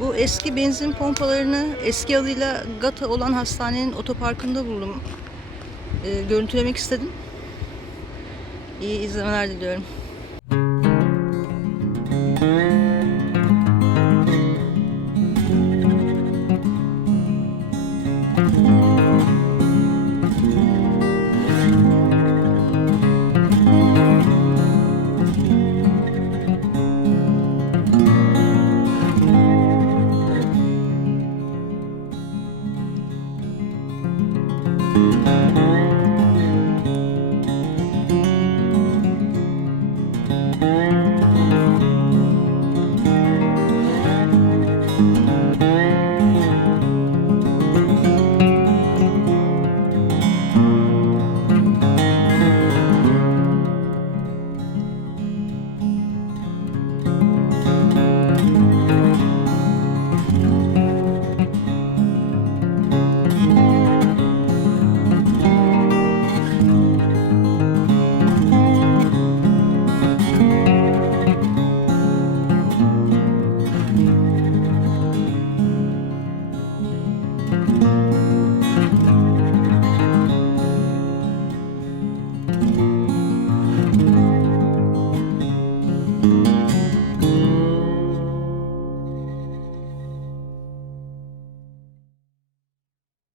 Bu eski benzin pompalarını eski adıyla GATA olan hastanenin otoparkında buldum. E, görüntülemek istedim. İyi izlemeler diliyorum. Müzik thank you.